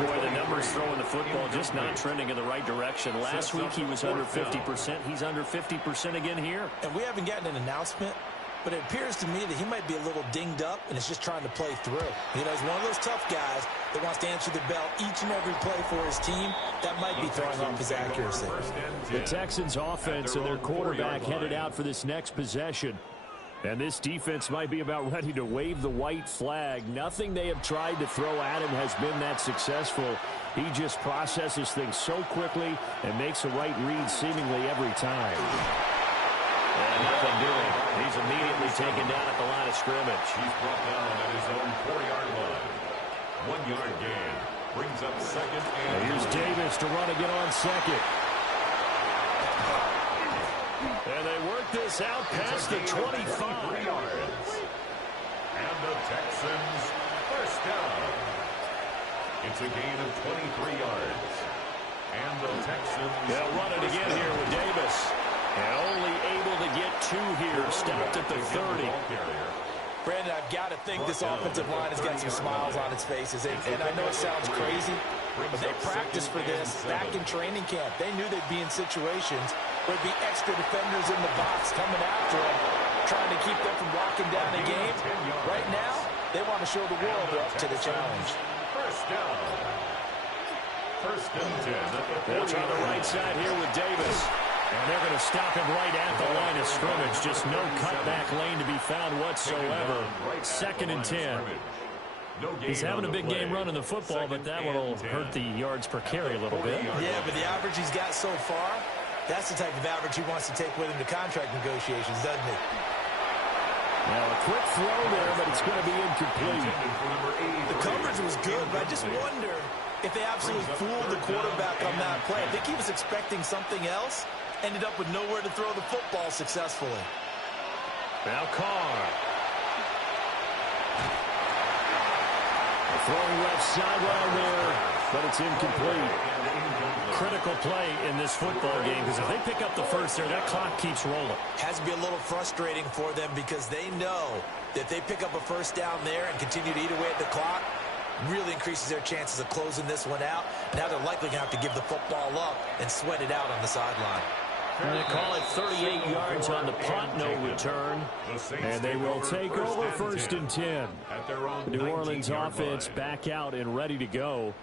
Boy, the numbers throwing the football just not trending in the right direction. Last week he was under 50%. He's under 50% again here. And we haven't gotten an announcement, but it appears to me that he might be a little dinged up and is just trying to play through. You know, he's one of those tough guys that wants to answer the bell each and every play for his team. That might be throwing off his accuracy. The Texans offense and their quarterback headed out for this next possession. And this defense might be about ready to wave the white flag. Nothing they have tried to throw at him has been that successful. He just processes things so quickly and makes a right read seemingly every time. And nothing doing. He's immediately taken down at the line of scrimmage. He's brought down at his own 4-yard line. 1-yard gain. Brings up 2nd and here's Davis to run again on 2nd. And they work this out past the 25. And the Texans First down. It's a gain of 23 yards. And the Texans... They'll run it again here with Davis. And only able to get 2 here. Stopped at the 30. Brandon, I've got to think this offensive line has got some smiles on its faces. And I know it sounds crazy, but they practiced for this back in training camp. They knew they'd be in situations where there'd be extra defenders in the box coming after them, trying to keep them from locking down the game. Right now, they want to show the world they're up to the challenge. First down. First and 10. They'll try the right side here with Davis. And they're going to stop him right at the line of scrimmage. Just no cutback lane to be found whatsoever. Second and 10. He's having a big game running the football, but that one will hurt the yards per carry a little bit. Yeah, but the average he's got so far, that's the type of average he wants to take with him to contract negotiations, doesn't he? Now a quick throw there, but it's going to be incomplete. The coverage was good, but I just wonder if they absolutely fooled the quarterback on that play. I think he was expecting something else. Ended up with nowhere to throw the football successfully. Now Carr. Throwing left sideline there, but it's incomplete. Critical play in this football game, because if they pick up the first there, that clock keeps rolling. Has to be a little frustrating for them because they know that if they pick up a first down there and continue to eat away at the clock, really increases their chances of closing this one out. Now they're likely going to have to give the football up and sweat it out on the sideline. They call it 38 yards on the punt, no return. And they will take over first and 10. New Orleans offense back out and ready to go.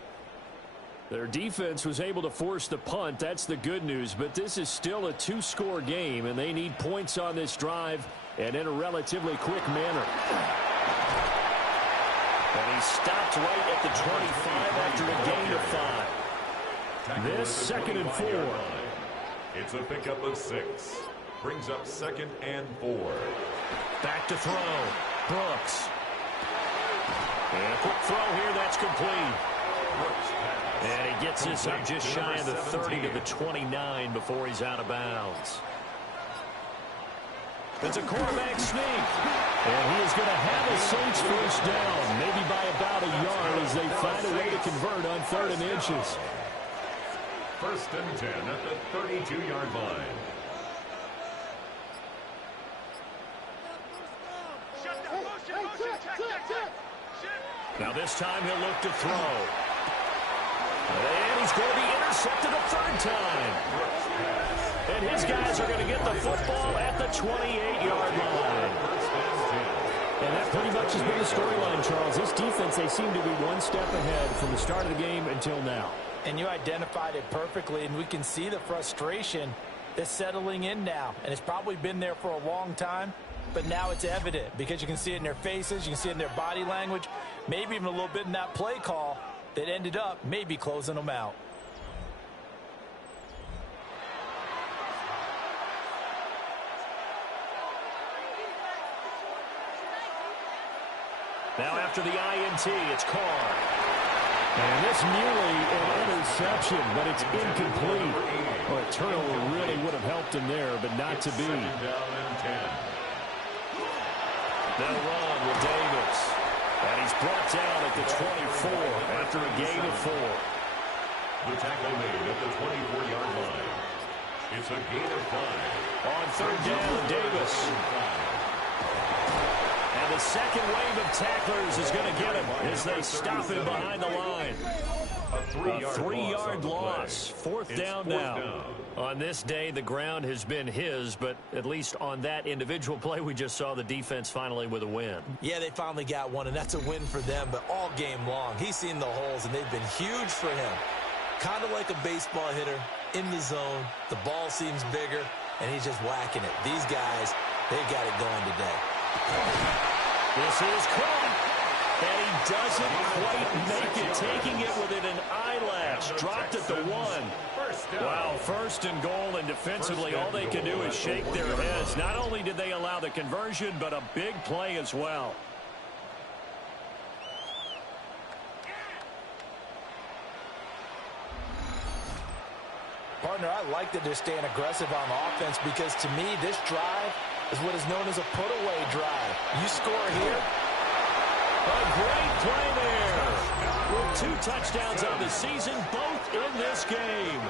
Their defense was able to force the punt. That's the good news. But this is still a 2-score game, and they need points on this drive and in a relatively quick manner. And he stopped right at the 25 after a gain of 5. This second and 4. It's a pickup of 6. Brings up second and 4. Back to throw. Brooks. And a quick throw here. That's complete. And he gets this up just shy of the 30 to the 29 before he's out of bounds. It's a quarterback sneak. And he is going to have a Saints first down, maybe by about a yard as they find a way to convert on 3rd and inches. First and 10 at the 32-yard line. Now this time he'll look to throw. And he's going to be intercepted a 3rd time. And his guys are going to get the football at the 28-yard line. And that pretty much has been the storyline, Charles. This defense, they seem to be one step ahead from the start of the game until now. And you identified it perfectly, and we can see the frustration that's settling in now. And it's probably been there for a long time, but now it's evident because you can see it in their faces, you can see it in their body language, maybe even a little bit in that play call that ended up maybe closing them out. Now after the INT, it's Carr. And this nearly an interception, but it's incomplete. Well, a turnover really would have helped him there, but not to be. They'll run with Davis. And he's brought down at the 24 after a gain of 4. The tackle made at the 24-yard line. It's a gain of 5. On 3rd down, Davis. And the second wave of tacklers is going to get him as they stop him behind the line. A 3-yard loss. 4th down now. On this day, the ground has been his, but at least on that individual play, we just saw the defense finally with a win. Yeah, they finally got one, and that's a win for them, but all game long, he's seen the holes, and they've been huge for him. Kind of like a baseball hitter in the zone. The ball seems bigger, and he's just whacking it. These guys, they got it going today. This is caught, and he doesn't quite make it, taking it within an eyelash. Dropped at the 1. Wow, 1st and goal, and defensively all they can do is shake their heads. Not only did they allow the conversion, but a big play as well. Partner, I like that they're staying aggressive on offense because to me, this drive is what is known as a put-away drive. You score here, A great play there. With 2 touchdowns on the season, both in this game.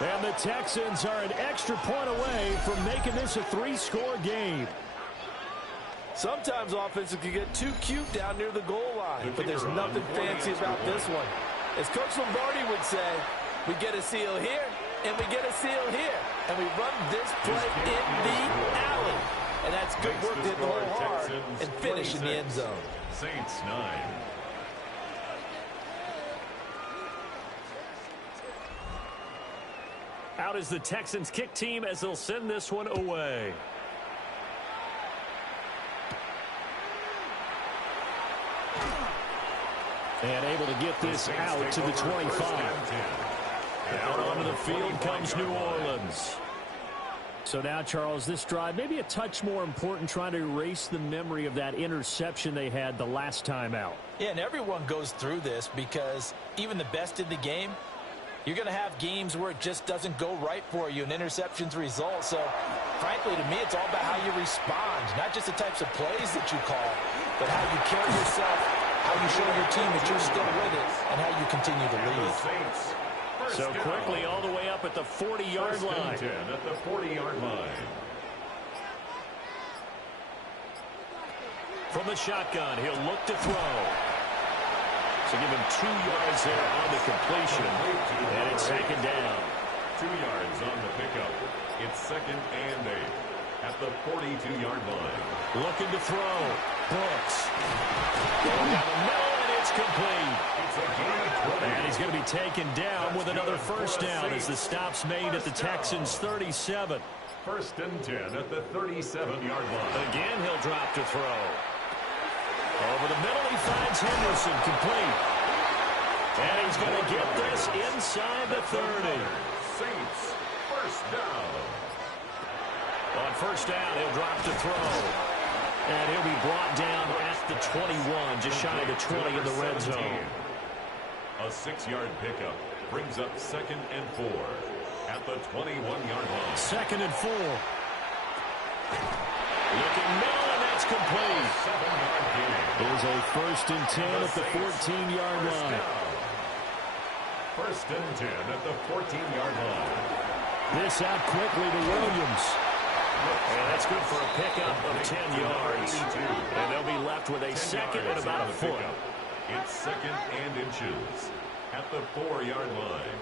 And the Texans are an extra point away from making this a 3-score game. Sometimes offenses can get too cute down near the goal line, but there's nothing fancy about this one. As Coach Lombardi would say, we get a seal here, and we get a seal here, and we run this play in the alley. And that's good work to hit the hole hard and finish in the end zone. Saints 9. Out is the Texans kick team as they'll send this one away. And able to get this out to the 25. Out onto the field comes New Orleans. So now, Charles, this drive maybe a touch more important, trying to erase the memory of that interception they had the last time out. Yeah, and everyone goes through this because even the best in the game, you're going to have games where it just doesn't go right for you and interceptions result. So, frankly, to me, it's all about how you respond, not just the types of plays that you call, but how you carry yourself, how you show your team that you're still with it, and how you continue to lead. So quickly all the way up at the 40-yard line. 10 at the 40-yard line. From the shotgun, he'll look to throw. So give him 2 yards there on the completion. And it's second down. 2 yards on the pickup. It's second and 8 at the 42-yard line. Looking to throw. Brooks. Going down the middle, and it's complete. It's a gain of 20. And he's going to be taken down with another first down as the stop's made at the Texans' 37. First and 10 at the 37-yard line. Again, he'll drop to throw. Over the middle, he finds Henderson, complete. And he's going to get this inside the 30. Saints, first down. On first down, he'll drop to throw. And he'll be brought down at the 21, just shy of the 20 in the red zone. A 6-yard pickup brings up second and 4 at the 21-yard line. Second and 4. Looking middle, and that's complete. 7-yard gain. There's a first and 10 at the 14-yard line. First and 10 at the 14-yard line. This out quickly to Williams. And that's good for a pickup of 10 yards. And they'll be left with a second and about a foot. It's second and inches at the 4-yard line.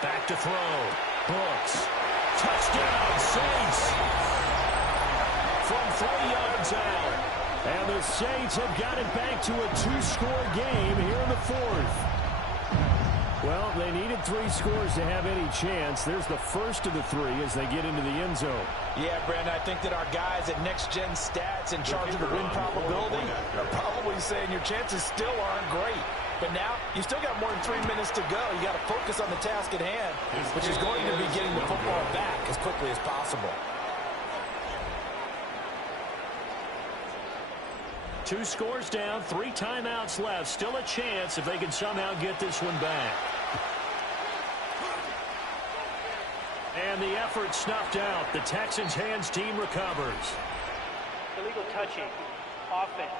Back to throw. Brooks. Touchdown, Saints. From 3 yards out. And the Saints have got it back to a 2-score game here in the 4th. Well, they needed 3 scores to have any chance. There's the first of the 3 as they get into the end zone. Yeah, Brandon, I think that our guys at Next Gen Stats in charge of the win probability are probably saying your chances still aren't great. But now, you still got more than 3 minutes to go. You got to focus on the task at hand, which is going to be getting the football back as quickly as possible. 2 scores down, 3 timeouts left. Still a chance if they can somehow get this one back. And the effort snuffed out. The Texans' hands team recovers. Illegal touching. Offense.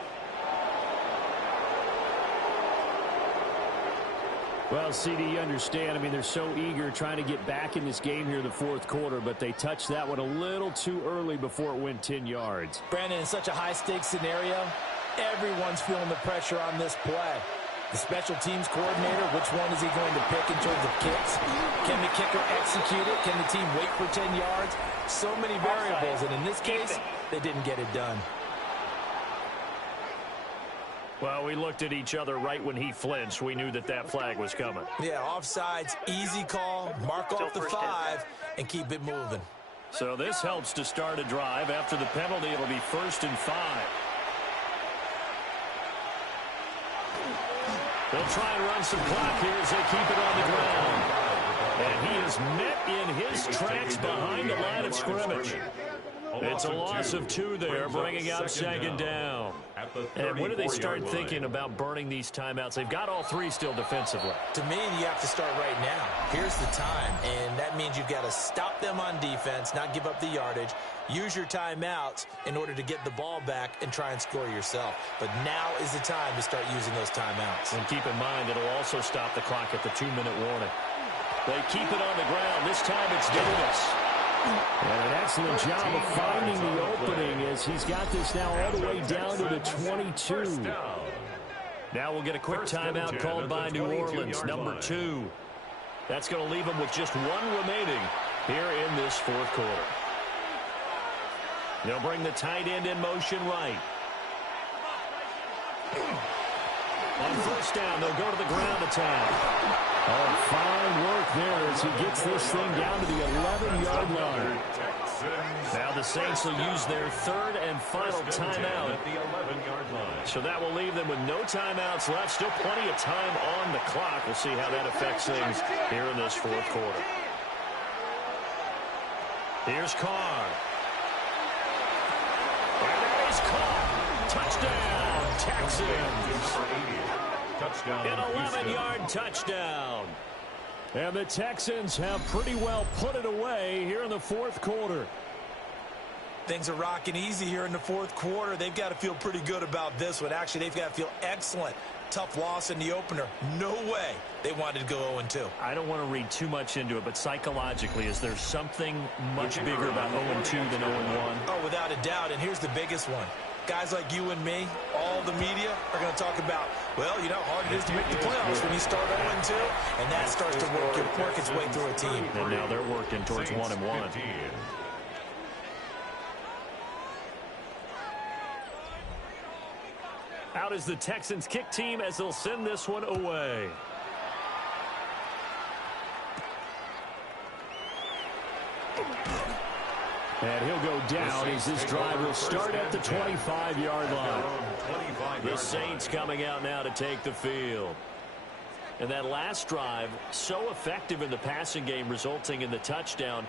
Well, CD, you understand. I mean, they're so eager trying to get back in this game here in the 4th quarter, but they touched that one a little too early before it went 10 yards. Brandon, in such a high-stakes scenario, everyone's feeling the pressure on this play. The special teams coordinator, which one is he going to pick in terms of kicks? Can the kicker execute it? Can the team wait for 10 yards? So many variables, and in this case, they didn't get it done. Well, we looked at each other right when he flinched. We knew that that flag was coming. Yeah, offsides, easy call, mark off the 5, and keep it moving. So this helps to start a drive. After the penalty, it'll be 1st and 5. They'll try and run some clock here as they keep it on the ground. And he is met in his tracks behind the line of scrimmage. It's a loss of 2 there, bringing out second down. At And when do they start thinking about burning these timeouts? They've got all three still defensively. To me, you have to start right now. Here's the time, and that means you've got to stop them on defense, not give up the yardage, use your timeouts in order to get the ball back and try and score yourself. But now is the time to start using those timeouts. And keep in mind, it'll also stop the clock at the 2-minute warning. They keep it on the ground. This time it's Davis. And an excellent job of finding the opening as he's got this now all the way down to the 22. Now we'll get a quick timeout called by New Orleans, number 2. That's going to leave them with just one remaining here in this fourth quarter. They'll bring the tight end in motion right. On first down, they'll go to the ground attack. Oh, fine work there as he gets this thing down to the 11-yard line. Now the Saints will use their third and final timeout at the 11-yard line. So that will leave them with no timeouts left. Still plenty of time on the clock. We'll see how that affects things here in this fourth quarter. Here's Carr. And that is caught. Touchdown, Texans. Touchdown. An 11-yard touchdown. And the Texans have pretty well put it away here in the fourth quarter. Things are rocking easy here in the fourth quarter. They've got to feel pretty good about this one. Actually, they've got to feel excellent. Tough loss in the opener. No way they wanted to go 0-2. I don't want to read too much into it, but psychologically, is there something much bigger about 0-2 than 0-1? Oh, without a doubt, and here's the biggest one. Guys like you and me, all the media, are going to talk about, well, you know how hard it is to make the playoffs when you start 0-2, and that starts to work its way through a team. And now they're working towards 1-1. Out is the Texans kick team as they'll send this one away. And he'll go down as this drive will start at the 25-yard line. The Saints coming out now to take the field. And that last drive, so effective in the passing game, resulting in the touchdown.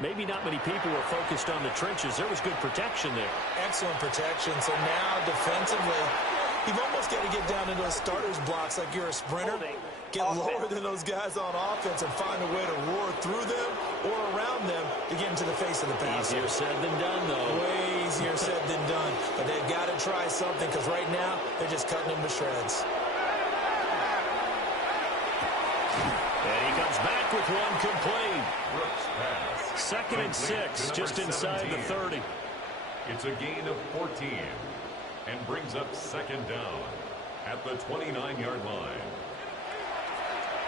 Maybe not many people were focused on the trenches. There was good protection there. Excellent protection. So now defensively, you've almost got to get down into those starters blocks like you're a sprinter. Get lower than those guys on offense and find a way to roar through them or around them to get into the face of the pass. Easier said than done, though. Way easier said than done. But they've got to try something because right now they're just cutting them to shreds. And he comes back with one complete. Second and 6, just inside the 30. It's a gain of 14 and brings up second down at the 29-yard line.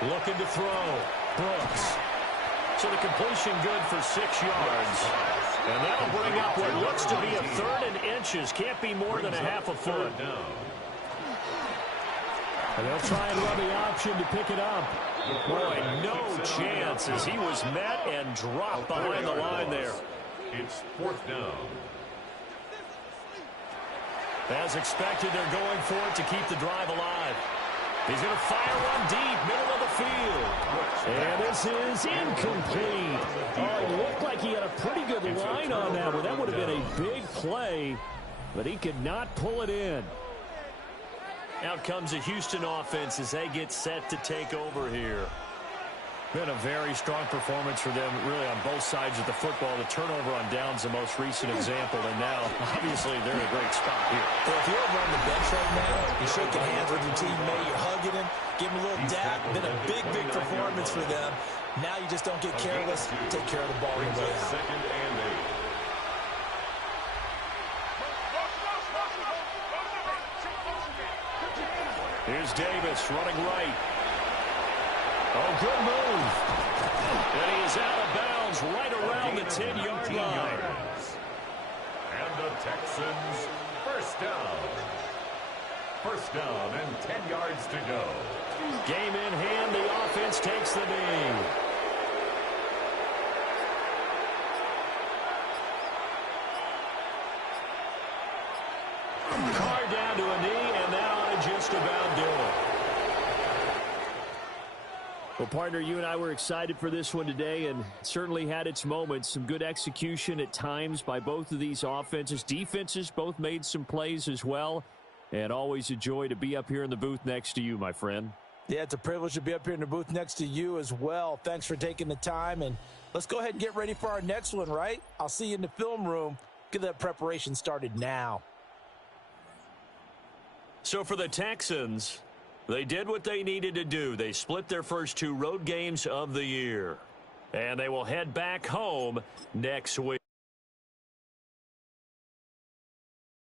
Looking to throw. Brooks. So the completion good for 6 yards. And that'll bring up what looks to be a third and inches. Can't be more than a half a foot. And they'll try and run the option to pick it up. Boy, no chance as he was met and dropped behind the line there. It's fourth down. As expected, they're going for it to keep the drive alive. He's going to fire one deep, middle of the field. And this is incomplete. Oh, it looked like he had a pretty good line on that one. That would have been a big play, but he could not pull it in. Out comes the Houston offense as they get set to take over here. Been a very strong performance for them, really, on both sides of the football. The turnover on downs, the most recent example, and now, obviously, they're in a great spot here. Well, if you're over on the bench right now, you're shaking hands with your teammate, you're hugging him, give him a little dap. Been a big, big performance for them. Now you just don't get careless. Take care of the ball on the way out. Second and 8. Here's Davis running right. Oh, good move. And he is out of bounds right around the 10-yard line. And the Texans first down. First down and 10 yards to go. Game in hand, the offense takes the knee. Carr down to a knee, and that ought to just about do it. Well, partner, you and I were excited for this one today, and certainly had its moments. Some good execution at times by both of these offenses. Defenses both made some plays as well. And always a joy to be up here in the booth next to you, my friend. Yeah, it's a privilege to be up here in the booth next to you as well. Thanks for taking the time, and let's go ahead and get ready for our next one, right? I'll see you in the film room. Get that preparation started now. So for the Texans, they did what they needed to do. They split their first 2 road games of the year, and they will head back home next week.